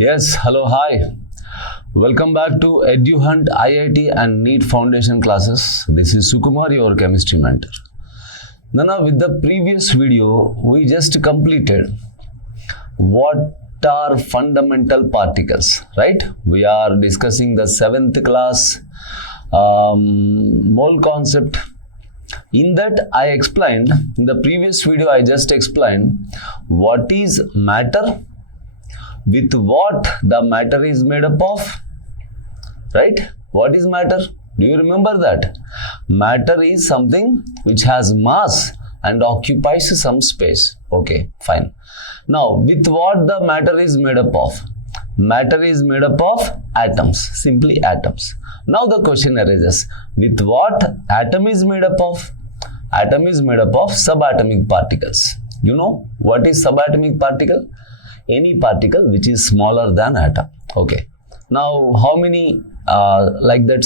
Yes, hello, hi. Welcome back to EDUHUNT IIT and NEET Foundation classes. This is Sukumar, your chemistry mentor. Now, with the previous video, we just completed what are fundamental particles, right? We are discussing the 7th class mole concept. In that, I explained, in the previous video, I just explained what is matter, with what the matter is made up of, right? What is matter? Do you remember that? Matter is something which has mass and occupies some space. Okay, fine. Now, with what the matter is made up of? Matter is made up of atoms, simply atoms. Now the question arises, with what atom is made up of? Atom is made up of subatomic particles. You know what is subatomic particle? Any particle which is smaller than atom. Okay. Now, how many like that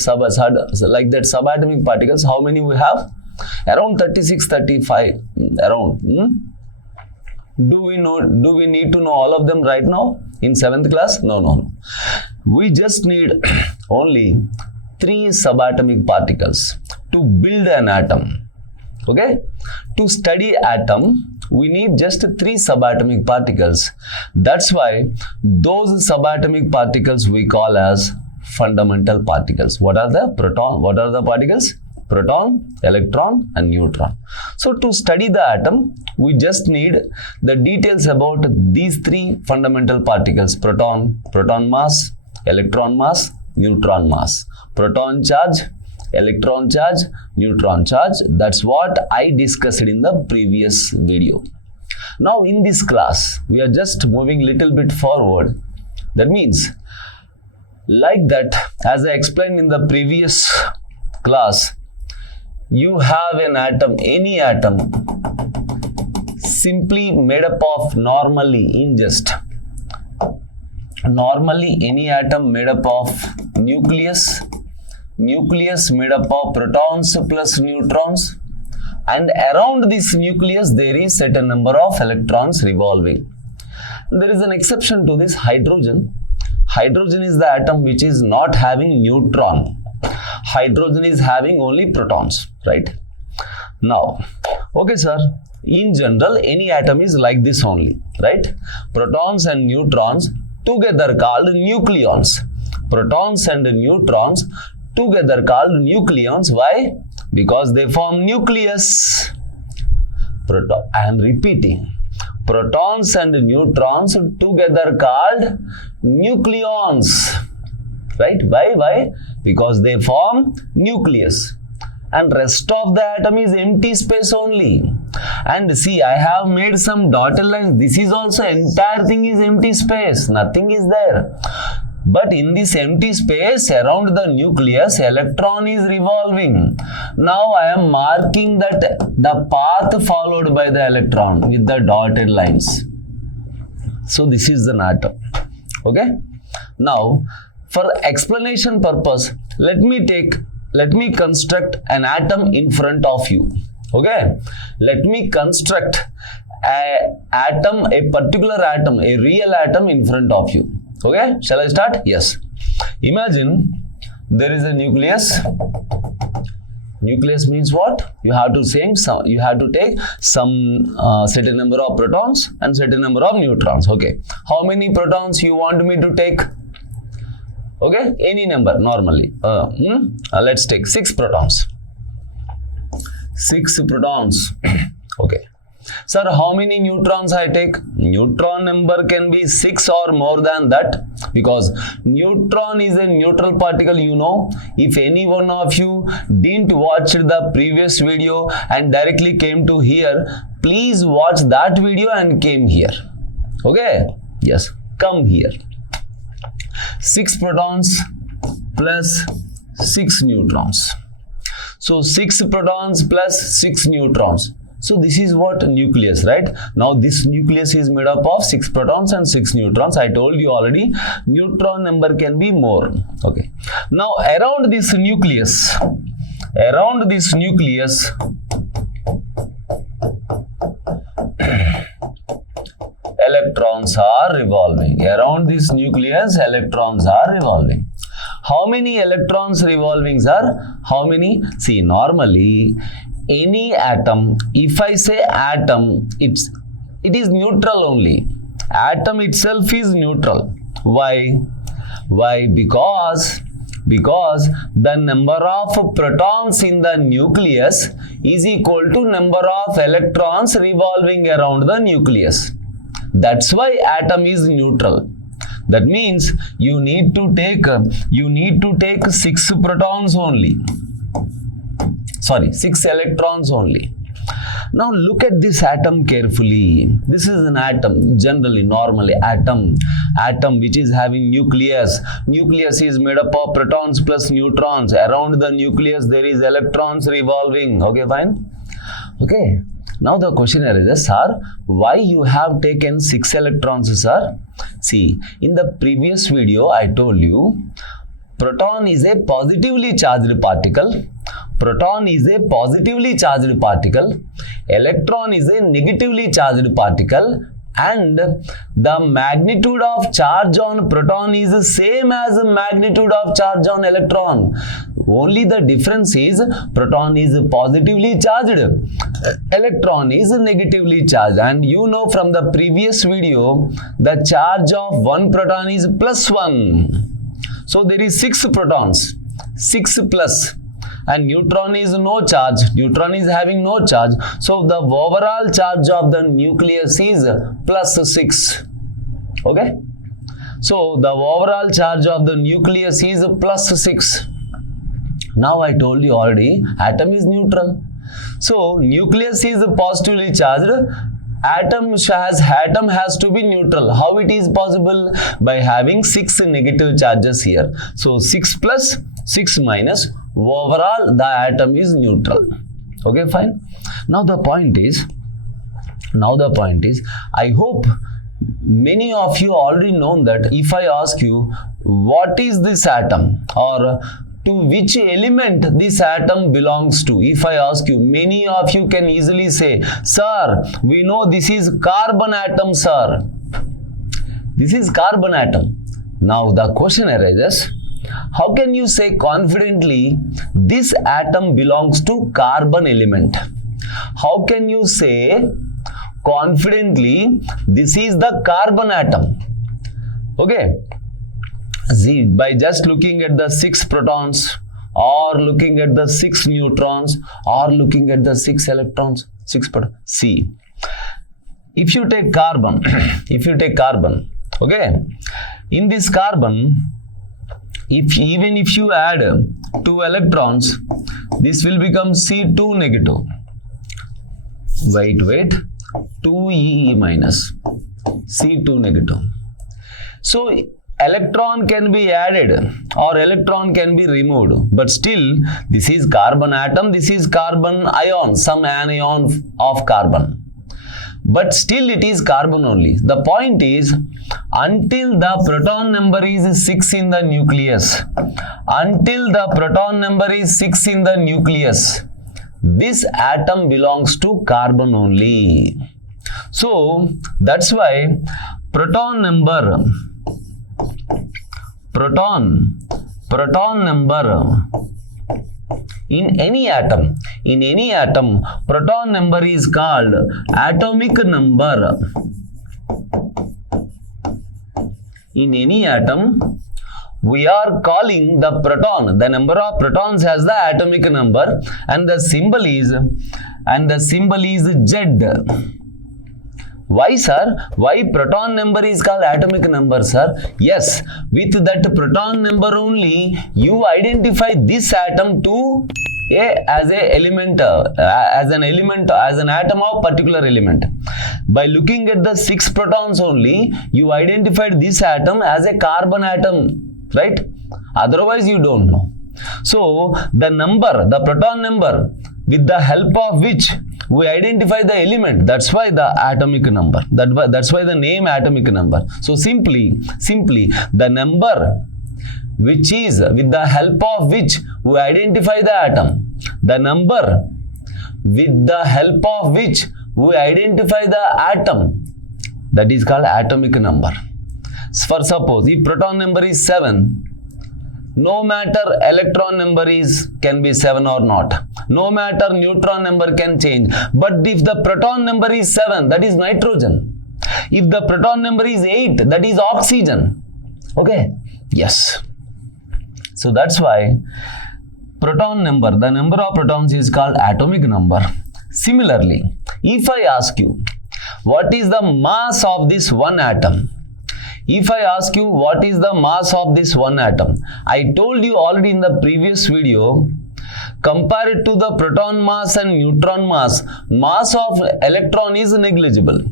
subatomic particles? How many we have? Around 36, 35. Around. Do we need to know all of them right now in 7th class? No. We just need only 3 subatomic particles to build an atom. Okay. To study atom, we need just 3 subatomic particles. That's why those subatomic particles we call as fundamental particles. What are the proton? What are the particles? Proton, electron and neutron. So to study the atom, we just need the details about these 3 fundamental particles: proton, proton mass, electron mass, neutron mass. Proton charge, electron charge, neutron charge. That's what I discussed in the previous video. Now in this class, we are just moving little bit forward. That means, like that, as I explained in the previous class, you have an atom, any atom, simply made up of normally any atom made up of nucleus made up of protons plus neutrons, and around this nucleus there is certain number of electrons revolving. There is an exception to this: hydrogen. Hydrogen is the atom which is not having neutron. Hydrogen is having only protons, right? Now, okay sir, in general any atom is like this only, right? Protons and neutrons together called nucleons. Protons and neutrons together called nucleons. Why? Because they form nucleus. I am repeating. Protons and neutrons together called nucleons. Right? Why? Because they form nucleus. And rest of the atom is empty space only. And see, I have made some dotted lines. This is also, entire thing is empty space. Nothing is there. But in this empty space around the nucleus, electron is revolving. Now I am marking that the path followed by the electron with the dotted lines. So this is an atom. Okay. Now, for explanation purpose, let me construct an atom in front of you. Okay. Let me construct a particular atom, a real atom in front of you. Okay, shall I start? Yes. Imagine there is a nucleus. Nucleus means what? You have to take some certain number of protons and certain number of neutrons. Okay. How many protons you want me to take? Okay, any number normally. Let's take 6 protons. 6 protons. Okay. Sir, how many neutrons I take? Neutron number can be 6 or more than that, because neutron is a neutral particle, you know. If any one of you didn't watch the previous video and directly came to here, please watch that video and came here. Okay? Yes, come here. 6 protons plus 6 neutrons. So 6 protons plus 6 neutrons. So this is what nucleus, right? Now this nucleus is made up of 6 protons and 6 neutrons. I told you already, neutron number can be more. Okay. Now around this nucleus, electrons are are revolving. Around this nucleus, electrons are revolving. How many electrons revolving, sir? How many? See, normally, any atom, if I say atom, it is neutral only. Atom itself is neutral. Why? Why? Because the number of protons in the nucleus is equal to number of electrons revolving around the nucleus. That's why atom is neutral. That means you need to take 6 protons only. Sorry, 6 electrons only. Now look at this atom carefully. This is an atom, generally, normally atom which is having nucleus. Nucleus is made up of protons plus neutrons. Around the nucleus there is electrons revolving. Okay, fine? Okay. Now the question is, sir, why you have taken 6 electrons, sir? See, in the previous video I told you, proton is a positively charged particle. Proton is a positively charged particle. Electron is a negatively charged particle. And the magnitude of charge on proton is the same as the magnitude of charge on electron. Only the difference is proton is positively charged, electron is negatively charged. And you know from the previous video, the charge of one proton is +1. So there is 6 protons, 6 plus. And neutron is no charge. Neutron is having no charge. So the overall charge of the nucleus is +6. Okay. So the overall charge of the nucleus is +6. Now I told you already, atom is neutral. So nucleus is positively charged. Atom has to be neutral. How it is possible? By having 6 negative charges here. So 6 plus 6 minus, overall the atom is neutral. Okay, fine. Now the point is, I hope many of you already know that if I ask you, what is this atom, or to which element this atom belongs to, if I ask you, many of you can easily say, sir, we know this is carbon atom, sir. This is carbon atom. Now the question arises, how can you say confidently this atom belongs to carbon element? How can you say confidently this is the carbon atom? Okay. See, by just looking at the 6 protons, or looking at the 6 neutrons, or looking at the 6 electrons, 6 protons. See, if you take carbon, okay, in this carbon, even if you add 2 electrons, this will become C2 negative. Wait, 2E minus, C2 negative. So electron can be added or electron can be removed, but still this is carbon atom, this is carbon ion, some anion of carbon, but still it is carbon only. The point is, until the proton number is 6 in the nucleus, this atom belongs to carbon only. So that's why proton number in any atom, proton number is called atomic number. In any atom, we are calling the proton, the number of protons as the atomic number, and the symbol is Z. Why, sir? Why proton number is called atomic number, sir? Yes, with that proton number only, you identify this atom to as an atom of particular element. By looking at the 6 protons only, you identified this atom as a carbon atom, right? Otherwise, you don't know. So the number, the proton number, with the help of which we identify the element, that's why the atomic number, that's why the name atomic number. So simply the number which is with the help of which we identify the atom, the number with the help of which we identify the atom, that is called atomic number. For suppose, if proton number is 7, no matter electron number can be 7 or not, no matter neutron number can change, but if the proton number is 7, that is nitrogen. If the proton number is 8, that is oxygen. Okay? Yes. So that's why proton number, the number of protons is called atomic number. Similarly, if I ask you, what is the mass of this one atom? If I ask you what is the mass of this one atom, I told you already in the previous video, compared to the proton mass and neutron mass, mass of electron is negligible.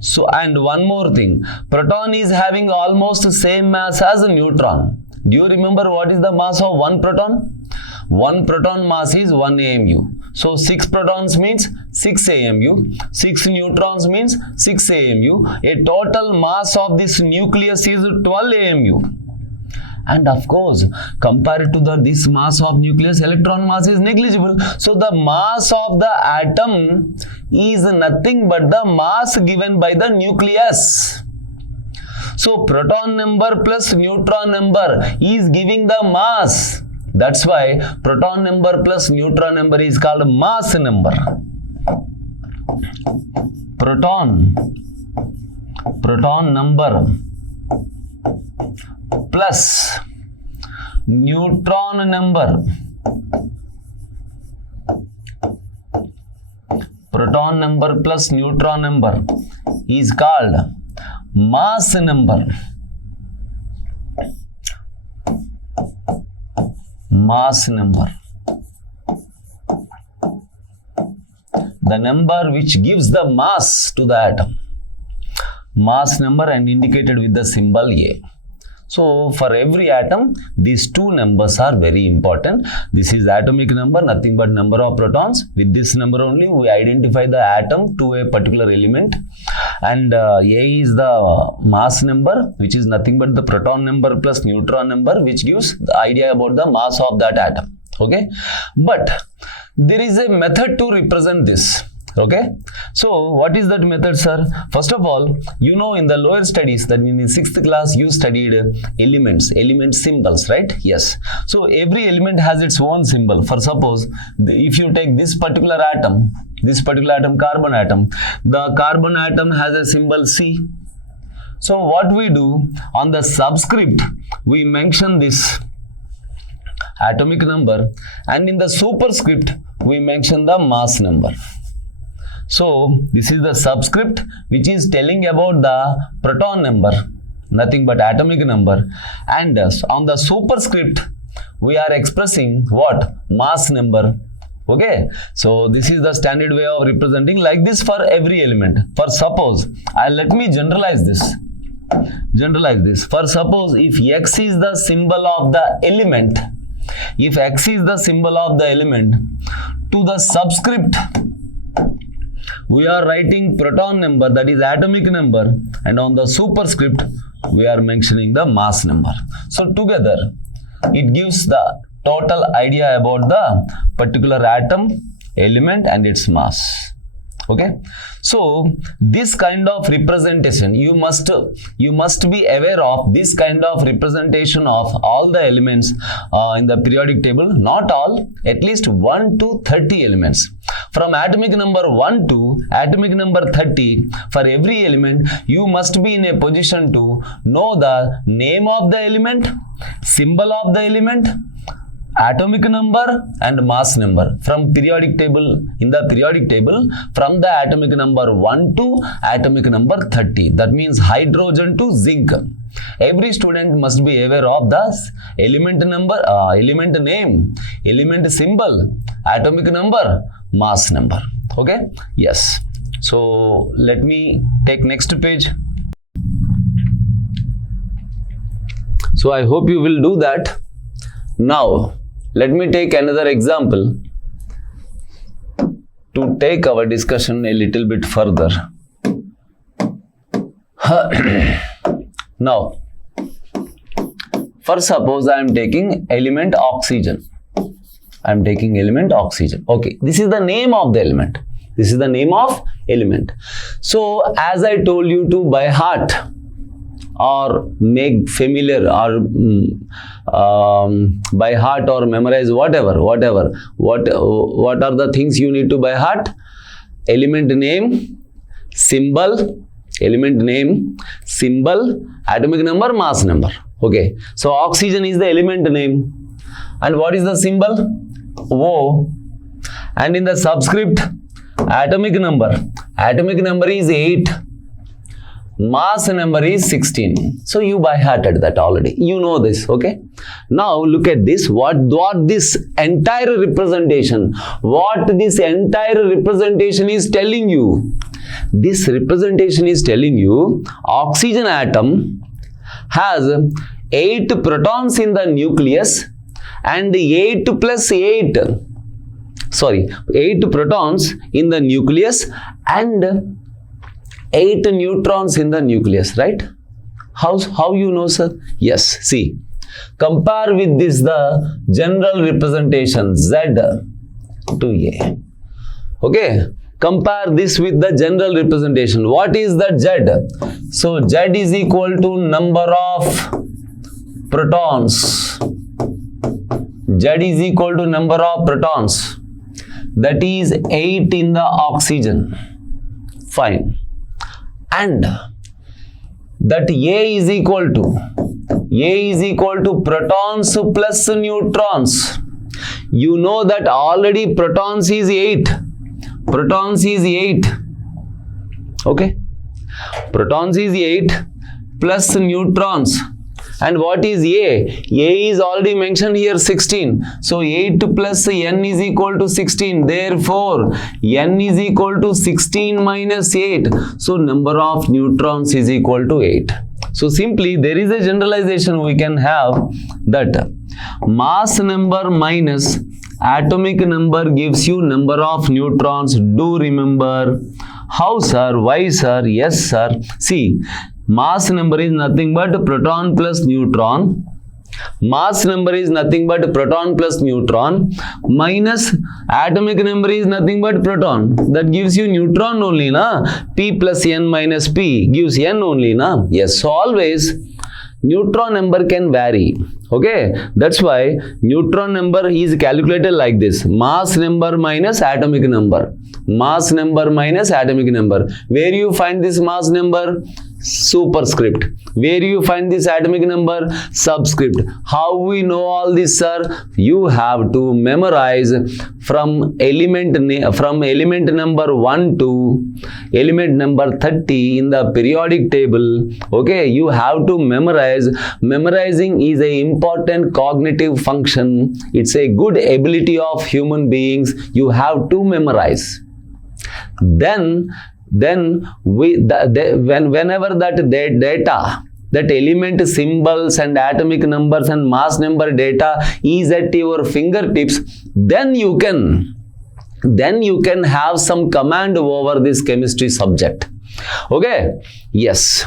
So, and one more thing, proton is having almost same mass as a neutron. Do you remember what is the mass of one proton? One proton mass is 1 AMU. So 6 protons means 6 AMU, 6 neutrons means 6 AMU. A total mass of this nucleus is 12 AMU. And of course, compared to this mass of nucleus, electron mass is negligible. So the mass of the atom is nothing but the mass given by the nucleus. So proton number plus neutron number is giving the mass. That's why proton number plus neutron number is called mass number. Proton number plus neutron number. Proton number plus neutron number is called mass number. Mass number. The number which gives the mass to the atom. Mass number and indicated with the symbol A. So for every atom, these two numbers are very important. This is atomic number, nothing but number of protons. With this number only, we identify the atom to a particular element. And A is the mass number, which is nothing but the proton number plus neutron number, which gives the idea about the mass of that atom. Okay. But there is a method to represent this. Okay, so what is that method, sir? First of all, you know, in the lower studies, that means in 6th class, you studied element symbols, right? Yes. So every element has its own symbol. For suppose, if you take this particular atom, carbon atom, the carbon atom has a symbol C. So what we do, on the subscript, we mention this atomic number, and in the superscript, we mention the mass number. So this is the subscript which is telling about the proton number, nothing but atomic number, and on the superscript we are expressing what? Mass number. Okay, so this is the standard way of representing, like this for every element. For suppose, let me generalize this. For suppose, if X is the symbol of the element, to the subscript we are writing proton number, that is atomic number, and on the superscript we are mentioning the mass number. So together it gives the total idea about the particular atom, element and its mass. Okay, so this kind of representation, you must be aware of this kind of representation of all the elements in the periodic table. Not all, at least 1 to 30 elements. From atomic number 1 to atomic number 30, for every element, you must be in a position to know the name of the element, symbol of the element, atomic number and mass number from periodic table. In the periodic table, from the atomic number 1 to atomic number 30, that means hydrogen to zinc. Every student must be aware of the element number, element name, element symbol, atomic number, mass number. Okay, yes. So let me take next page. So I hope you will do that. Now let me take another example to take our discussion a little bit further. Now, first suppose I am taking element oxygen. Okay, this is the name of the element. So as I told you to by heart, or make familiar or by heart or memorize, whatever. What are the things you need to by heart? Element name, symbol, atomic number, mass number. Okay, so oxygen is the element name, and what is the symbol? O. And in the subscript, atomic number is 8, mass number is 16. So you by hearted that already, you know this. Okay, now look at this. What this entire representation is telling you. This representation is telling you oxygen atom has 8 protons in the nucleus and 8 protons in the nucleus and 8 neutrons in the nucleus, right? How you know, sir? Yes, see, compare with this the general representation Z to A. Okay, compare this with the general representation. What is the Z? So Z is equal to number of protons. Z is equal to number of protons. That is 8 in the oxygen. Fine. And that A is equal to protons plus neutrons. You know that already protons is 8. Okay, protons is 8 plus neutrons. And what is A? A is already mentioned here, 16. So 8 plus N is equal to 16. Therefore, N is equal to 16 minus 8. So number of neutrons is equal to 8. So simply there is a generalization we can have that mass number minus atomic number gives you number of neutrons. Do remember. How, sir? Why, sir? Yes, sir. See, mass number is nothing but proton plus neutron. Mass number is nothing but proton plus neutron minus atomic number is nothing but proton. That gives you neutron only, na? P plus N minus P gives N only, na? Yes. So always neutron number can vary. Okay, that's why neutron number is calculated like this: mass number minus atomic number. Mass number minus atomic number. Where you find this mass number? Superscript. Where you find this atomic number? Subscript. How we know all this, sir? You have to memorize from element number 1 to element number 30 in the periodic table. Okay, you have to memorize. Memorizing is a important cognitive function. It's a good ability of human beings. You have to memorize. Then whenever that data, that element symbols and atomic numbers and mass number data is at your fingertips, then you can have some command over this chemistry subject. Okay, yes.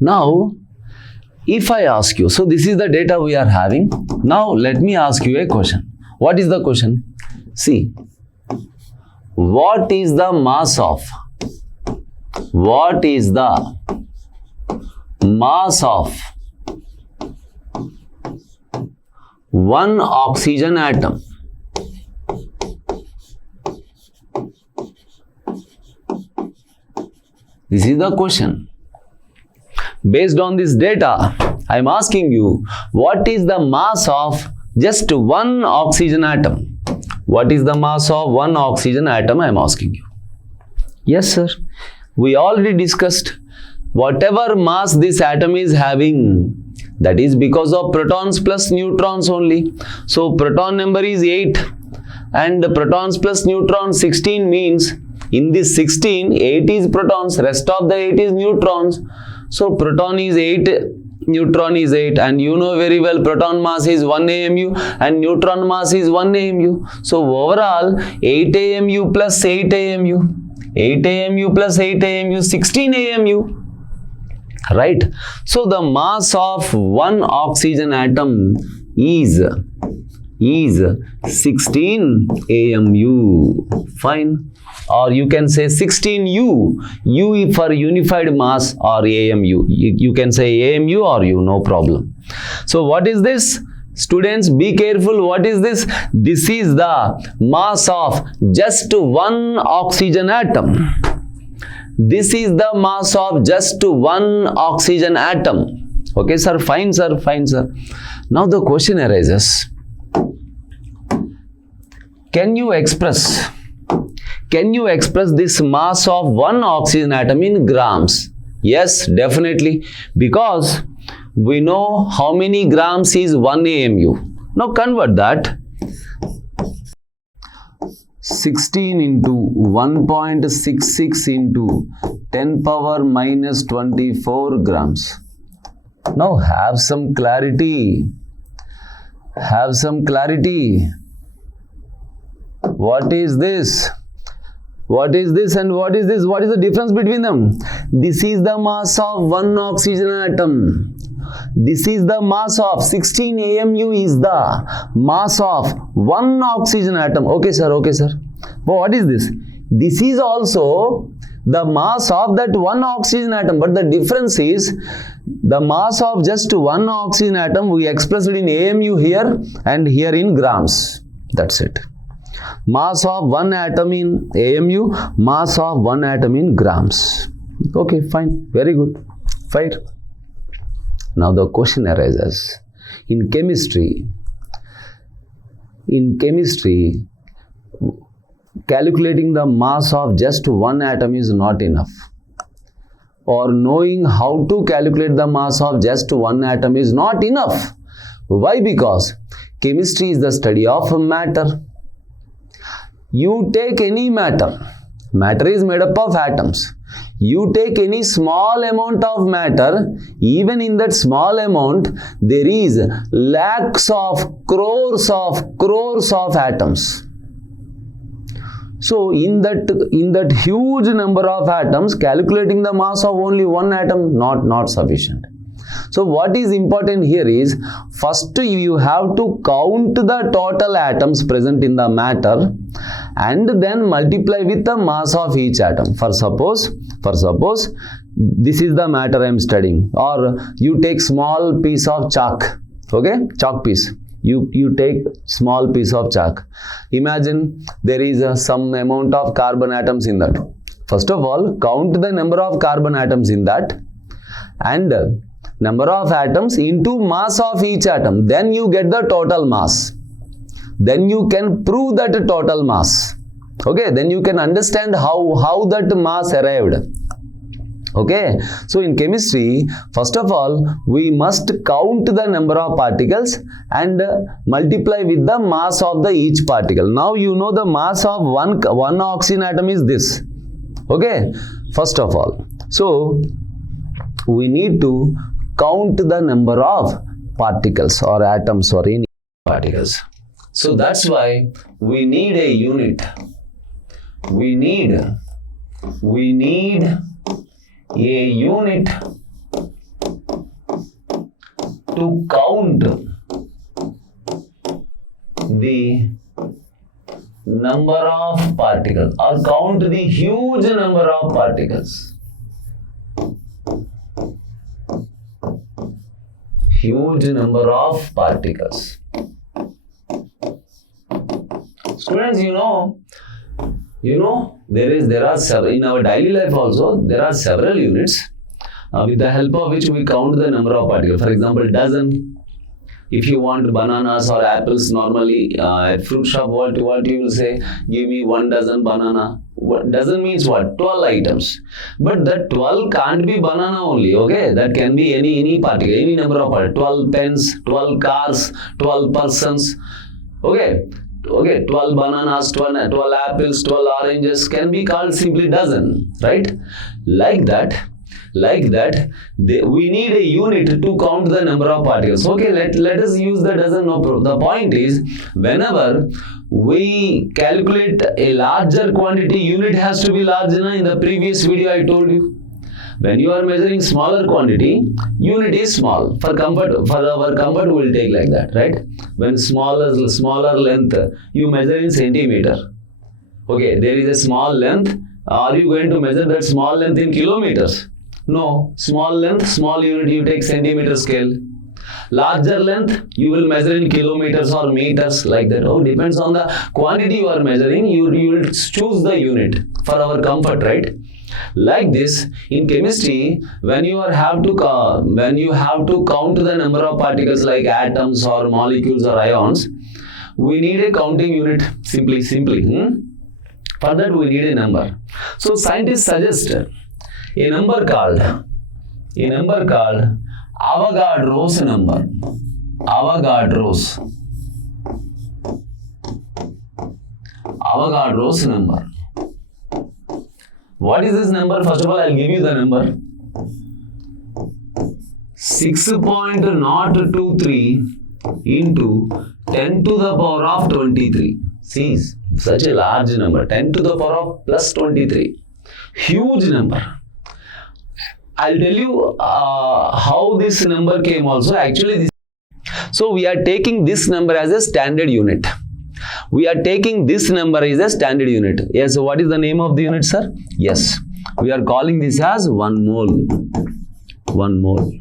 Now if I ask you, so this is the data we are having. Now let me ask you a question. What is the question? See, what is the mass of one oxygen atom? This is the question. Based on this data, I am asking you, what is the mass of just one oxygen atom? What is the mass of one oxygen atom? I am asking you. Yes, sir. We already discussed. Whatever mass this atom is having, that is because of protons plus neutrons only. So proton number is 8 and protons plus neutrons 16 means in this 16, 8 is protons, rest of the 8 is neutrons. So proton is 8, neutron is 8, and you know very well proton mass is 1 AMU and neutron mass is 1 AMU. So overall 8 AMU plus 8 AMU, 8 AMU plus 8 AMU, 16 AMU. Right? So the mass of one oxygen atom is is 16 AMU. Fine. Or you can say 16 U. U for unified mass or AMU. You can say AMU or U, no problem. So what is this? Students, be careful. What is this? This is the mass of just one oxygen atom. This is the mass of just one oxygen atom. Okay, sir? Fine, sir. Fine, sir. Now the question arises. Can you express this mass of one oxygen atom in grams? Yes, definitely. Because we know how many grams is 1 AMU. Now convert that. 16 into 1.66 into 10 power minus 24 grams. Now have some clarity. Have some clarity. What is this? What is this and what is this? What is the difference between them? This is the mass of one oxygen atom. This is the mass of 16 AMU is the mass of one oxygen atom. Okay, sir. Okay, sir. But what is this? This is also the mass of that one oxygen atom. But the difference is the mass of just one oxygen atom we expressed it in AMU here and here in grams. That's it. Mass of one atom in AMU, mass of one atom in grams. Okay, fine. Very good. Fine. Now the question arises. In chemistry, calculating the mass of just one atom is not enough. Or knowing how to calculate the mass of just one atom is not enough. Why? Because chemistry is the study of matter. You take any matter. Matter is made up of atoms. You take any small amount of matter, even in that small amount, there is lakhs of crores of atoms. So in that huge number of atoms, calculating the mass of only one atom, not sufficient. So what is important here is, first you have to count the total atoms present in the matter and then multiply with the mass of each atom. For suppose this is the matter I am studying, or you take small piece of chalk, okay, chalk piece. You take small piece of chalk. Imagine there is some amount of carbon atoms in that. First of all, count the number of carbon atoms in that and number of atoms into mass of each atom. Then you get the total mass. Then you can prove that total mass. Okay, then you can understand how that mass arrived. Okay, so in chemistry, first of all, we must count the number of particles and multiply with the mass of the each particle. Now you know the mass of one oxygen atom is this. Okay, first of all. So we need to count the number of particles or atoms or any particles. So that's why we need a unit. We need a unit to count the number of particles or count the huge number of particles. Huge number of particles. Students, there are several, in our daily life also, there are several units with the help of which we count the number of particles. For example, dozen. If you want bananas or apples, normally at fruit shop, what you will say, give me 1 dozen banana. Dozen means what? 12 items. But that 12 can't be banana only, okay? That can be any particle, any number of particles. 12 pens, 12 cars, 12 persons, okay? Okay, 12 bananas, 12 apples, 12 oranges can be called simply dozen, right? Like that, we need a unit to count the number of particles. Okay, let us use the dozen, no problem. The point is, whenever we calculate a larger quantity, unit has to be large. In the previous video I told you. When you are measuring smaller quantity, unit is small. For our comfort, we will take like that, right? When smaller length, you measure in centimeter. Okay, there is a small length. Are you going to measure that small length in kilometers? No. Small length, small unit, you take centimeter scale. Larger length, you will measure in kilometers or meters, like that. Oh, depends on the quantity you are measuring, you will choose the unit for our comfort, right? Like this, in chemistry, when you have to count the number of particles like atoms or molecules or ions, we need a counting unit. Simply. For that, we need a number. So scientists suggest a number called Avogadro's number. Avogadro's number. What is this number? First of all, I'll give you the number. 6.023 into 10 to the power of 23. See, such a large number. 10 to the power of plus 23. Huge number. I'll tell you how this number came also. Actually, so we are taking this number as a standard unit. Yes, so what is the name of the unit, sir? Yes, we are calling this as 1 mole. 1 mole.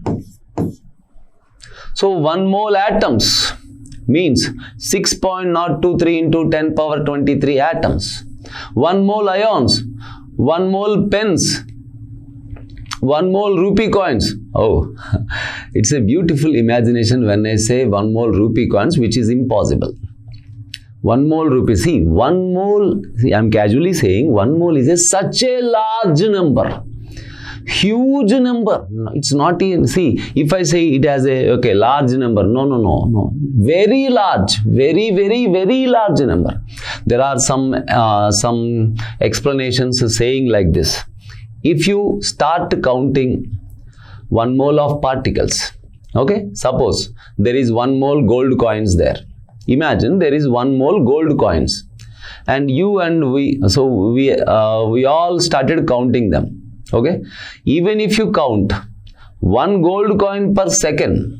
So 1 mole atoms means 6.023 into 10 power 23 atoms. 1 mole ions, 1 mole pens, 1 mole rupee coins. Oh, it's a beautiful imagination when I say 1 mole rupee coins, which is impossible. 1 mole rupee. See, 1 mole, I'm casually saying 1 mole is such a large number. Huge number. It's not even, see, if I say it as a, large number. No. Very large. Very large number. There are some explanations saying like this. If you start counting 1 mole of particles, suppose there is 1 mole gold coins there. Imagine there is 1 mole gold coins, and you and we all started counting them. Even if you count 1 gold coin per second,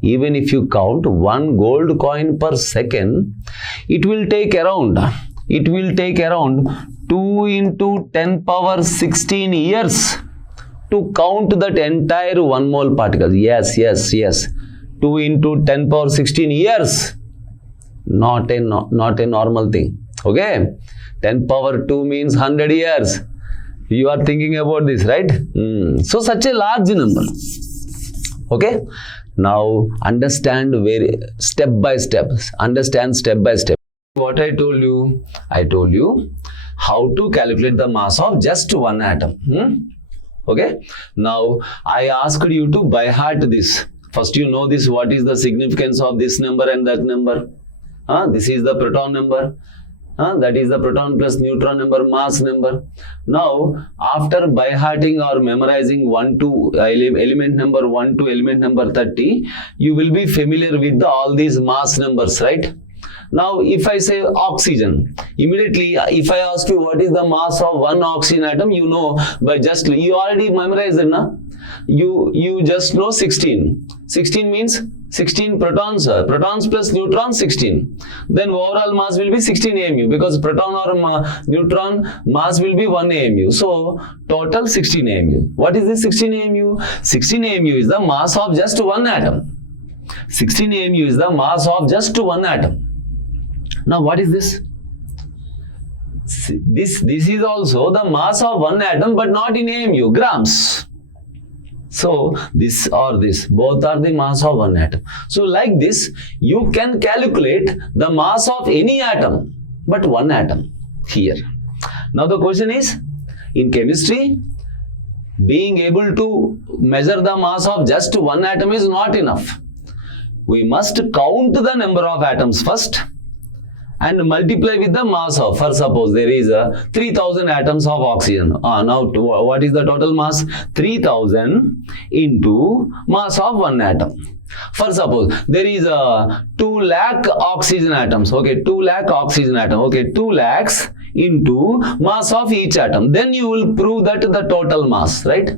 even if you count 1 gold coin per second, it will take around 2 into 10 power 16 years to count that entire 1 mole particles. Yes. 2 into 10 power 16 years. Not a normal thing. 10 power 2 means 100 years. You are thinking about this, right? So such a large number. Now understand step by step. What I told you how to calculate the mass of just 1 atom. Now I asked you to by heart this. First you know this, what is the significance of this number and that number. This is the proton number. That is the proton plus neutron number, mass number. Now, after by hearting or memorizing element number 1 to element number 30, you will be familiar with all these mass numbers, right? Now, if I say oxygen, immediately if I ask you what is the mass of 1 oxygen atom, you know, by just, you already memorized it, na? You just know 16. 16 means 16 protons, protons plus neutrons 16. Then overall mass will be 16 AMU because proton or neutron mass will be 1 AMU. So total 16 AMU. What is this 16 AMU? 16 AMU is the mass of just 1 atom. 16 AMU is the mass of just 1 atom. Now what is this? This is also the mass of 1 atom but not in AMU, grams. So this or this, both are the mass of 1 atom. So like this, you can calculate the mass of any atom, but 1 atom here. Now the question is, in chemistry, being able to measure the mass of just 1 atom is not enough. We must count the number of atoms first and multiply with the mass of, for suppose there is 3000 atoms of oxygen. Now what is the total mass? 3000 into mass of 1 atom. For suppose there is 2 lakh oxygen atoms. 2 lakh oxygen atom. 2 lakhs into mass of each atom. Then you will prove that the total mass, right?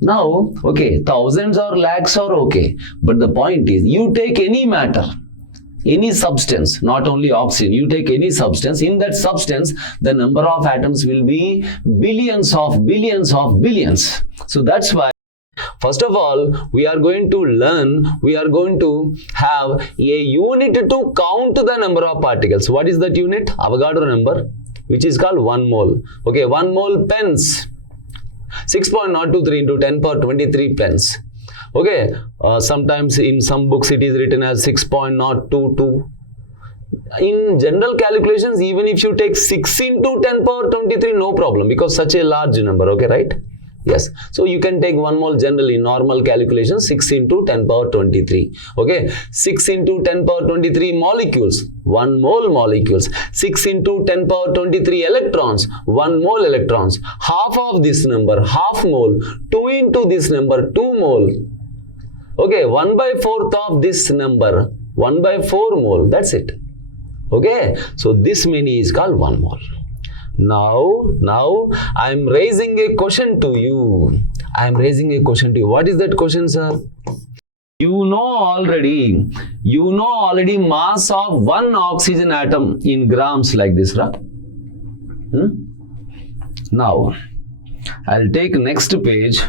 Now, okay, thousands or lakhs are okay. But the point is, you take any matter, any substance, not only oxygen, you take any substance, in that substance, the number of atoms will be billions of billions of billions. So that's why, first of all, we are going to have a unit to count the number of particles. What is that unit? Avogadro number, which is called 1 mole. Okay, 1 mole pens, 6.023 into 10 power 23 pens. Okay, sometimes in some books it is written as 6.022. In general calculations, even if you take 6 into 10 power 23, no problem, because such a large number, okay, right? Yes, so you can take 1 mole generally, normal calculation, 6 into 10 power 23. Okay, 6 into 10 power 23 molecules, 1 mole molecules. 6 into 10 power 23 electrons, 1 mole electrons. Half of this number, half mole. 2 into this number, 2 mole. Okay, 1/4 of this number, 1/4 mole. That's it. Okay, so this many is called 1 mole. Now I am raising a question to you. What is that question, sir? You know already mass of one oxygen atom in grams, like this, right? Now, I'll take next page.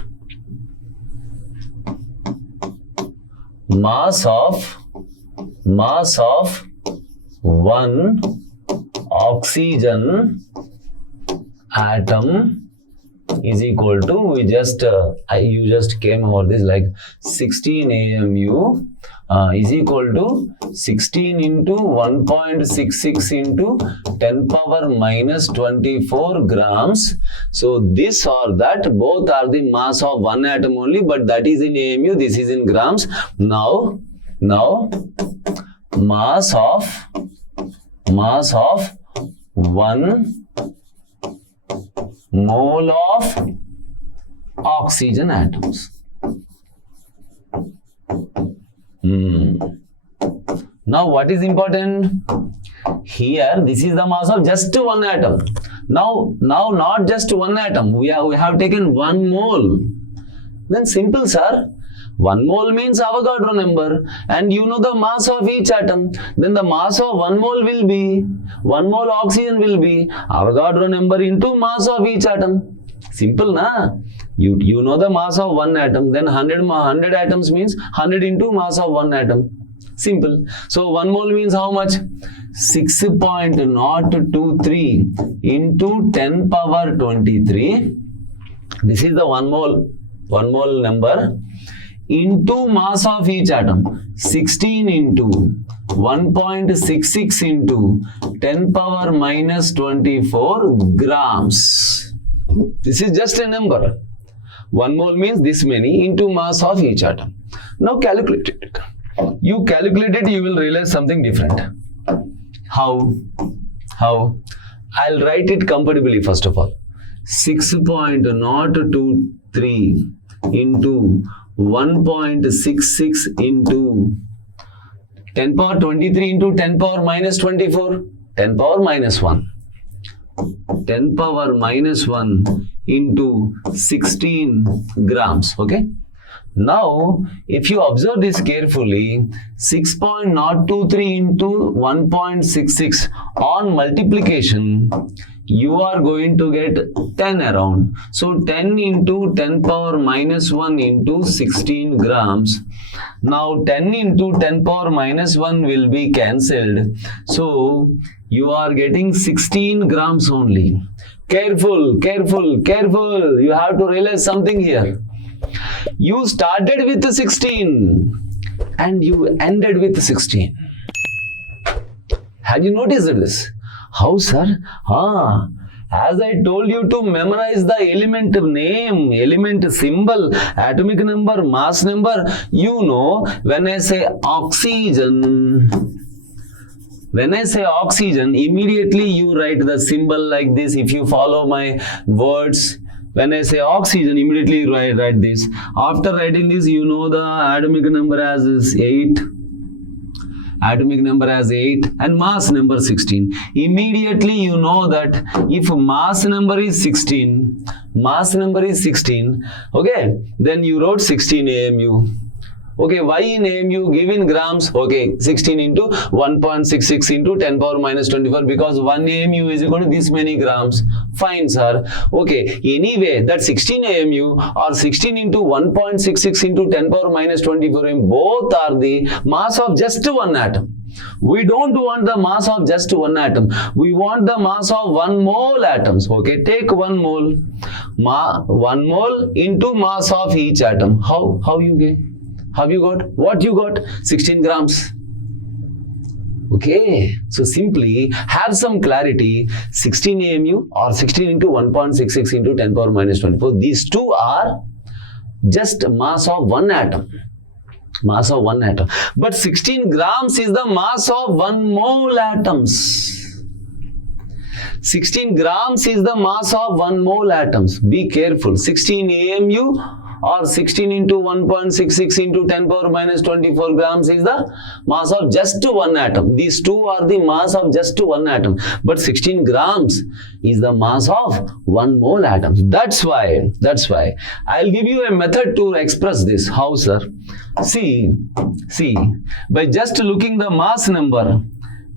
Mass of one oxygen atom is equal to, you just came over this, like 16 AMU is equal to 16 into 1.66 into 10 power minus 24 grams. So this or that, both are the mass of one atom only, but that is in AMU, this is in grams. Now mass of one mole of oxygen atoms. Now what is important? Here, this is the mass of just one atom. Now not just one atom, we have taken 1 mole. Then simple, sir. 1 mole means Avogadro number, and you know the mass of each atom. Then the mass of 1 mole will be, 1 mole oxygen will be Avogadro number into mass of each atom. Simple, na? You know the mass of one atom, then 100 atoms means 100 into mass of one atom. Simple. So 1 mole means how much? 6.023 into 10 power 23. This is the 1 mole number, into mass of each atom, 16 into 1.66 into 10 power minus 24 grams. This is just a number. 1 mole means this many into mass of each atom. Now calculate it. You calculate it, you will realize something different. How? I'll write it comfortably first of all. 6.023 into 1.66 into 10 power 23 into 10 power minus 24, 10 power minus 1. 10 power minus 1 into 16 grams, okay? Now, if you observe this carefully, 6.023 into 1.66 on multiplication, you are going to get 10 around. So 10 into 10 power minus 1 into 16 grams. Now 10 into 10 power minus 1 will be cancelled. So you are getting 16 grams only. Careful. You have to realize something here. You started with 16 and you ended with 16. Have you noticed this? How, sir? As I told you to memorize the element name, element symbol, atomic number, mass number. You know, when I say oxygen, immediately you write the symbol like this. If you follow my words, when I say oxygen, immediately write this. After writing this, you know the atomic number as is 8. atomic number as 8 and mass number 16. Immediately you know that if mass number is 16, okay, then you wrote 16 AMU. Okay, why in AMU? Given grams, okay, 16 into 1.66 into 10 power minus 24, because 1 AMU is equal to this many grams. Fine, sir. Okay, anyway, that 16 AMU or 16 into 1.66 into 10 power minus 24, both are the mass of just one atom. We don't want the mass of just one atom. We want the mass of 1 mole atoms. Okay, take 1 mole. 1 mole into mass of each atom. How you get? Have you got? What you got? 16 grams. Okay, so simply have some clarity. 16 AMU or 16 into 1.66 into 10 power minus 24. These two are just mass of one atom. Mass of one atom. But 16 grams is the mass of 1 mole atoms. 16 grams is the mass of 1 mole atoms. Be careful. 16 AMU or 16 into 1.66 into 10 power minus 24 grams is the mass of just one atom. These two are the mass of just one atom. But 16 grams is the mass of 1 mole atom. That's why I'll give you a method to express this. How, sir? See, by just looking the mass number,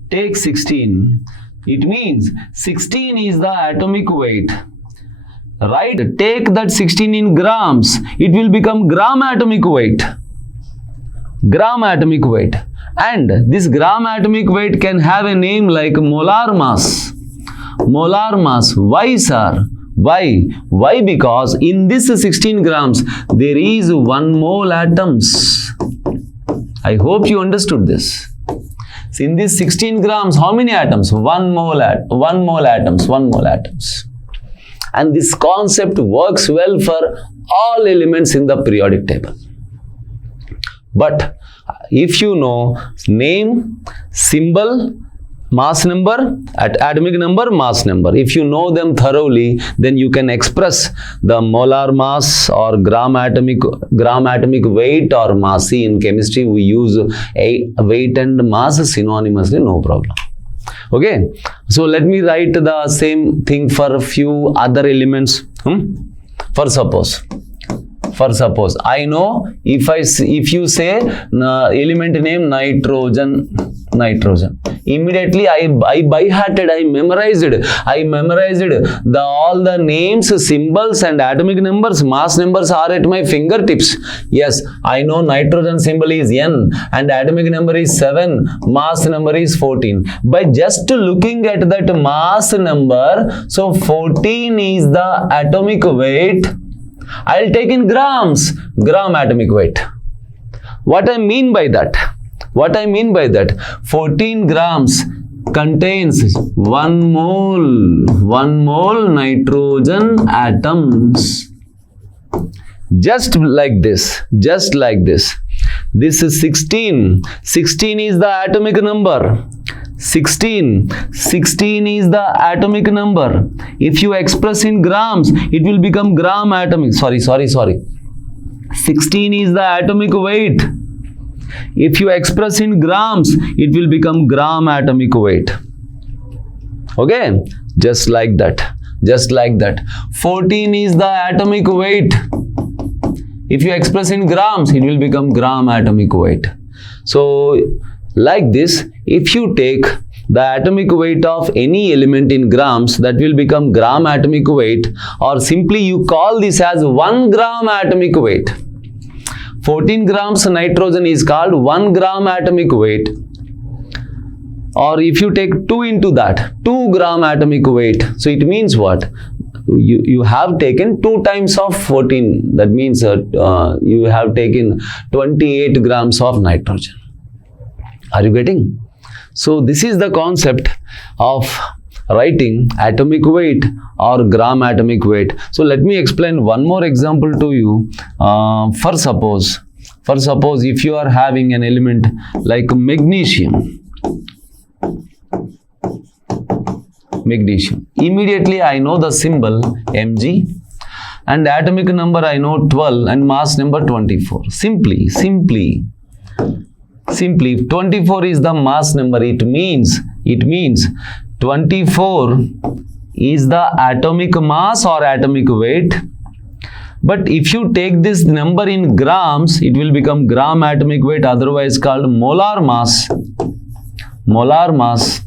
take 16. It means 16 is the atomic weight. Right? Take that 16 in grams. It will become gram atomic weight. Gram atomic weight. And this gram atomic weight can have a name like molar mass. Molar mass. Why, sir? Why? Why? Because in this 16 grams, there is 1 mole atoms. I hope you understood this. So in this 16 grams, how many atoms? 1 mole atoms. And this concept works well for all elements in the periodic table. But if you know name, symbol, mass number, atomic number, mass number, if you know them thoroughly, then you can express the molar mass or gram atomic weight or mass. See, in chemistry we use a weight and mass synonymously, no problem. Okay, so let me write the same thing for a few other elements. For suppose, I know if you say element name nitrogen, immediately I by hearted, I memorized all the names, symbols and atomic numbers, mass numbers are at my fingertips. Yes, I know nitrogen symbol is N and atomic number is 7, mass number is 14. By just looking at that mass number, so 14 is the atomic weight. I'll take in grams, gram atomic weight. What I mean by that? 14 grams contains 1 mole nitrogen atoms. Just like this. This is 16. 16 is the atomic number. 16 is the atomic number. If you express in grams, it will become gram atomic. Sorry. 16 is the atomic weight. If you express in grams, it will become gram atomic weight. Okay, just like that. 14 is the atomic weight. If you express in grams, it will become gram atomic weight. So like this, if you take the atomic weight of any element in grams, that will become gram atomic weight, or simply you call this as 1 gram atomic weight. 14 grams nitrogen is called 1 gram atomic weight. Or if you take 2 into that, 2 gram atomic weight. So it means what? You have taken 2 times of 14. That means you have taken 28 grams of nitrogen. Are you getting? So this is the concept of writing atomic weight or gram atomic weight. So let me explain one more example to you. For suppose if you are having an element like magnesium. Immediately I know the symbol Mg and atomic number I know 12 and mass number 24. Simply Simply, if 24 is the mass number, it means 24 is the atomic mass or atomic weight. But if you take this number in grams, it will become gram atomic weight, otherwise called molar mass. Molar mass.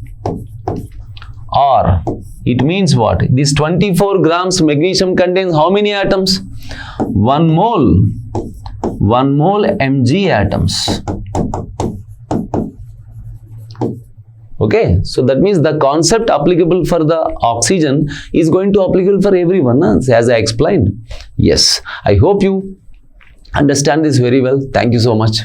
Or it means what? This 24 grams magnesium contains how many atoms? 1 mole. 1 mole Mg atoms. Okay, so that means the concept applicable for the oxygen is going to applicable for everyone, as I explained. Yes, I hope you understand this very well. Thank you so much.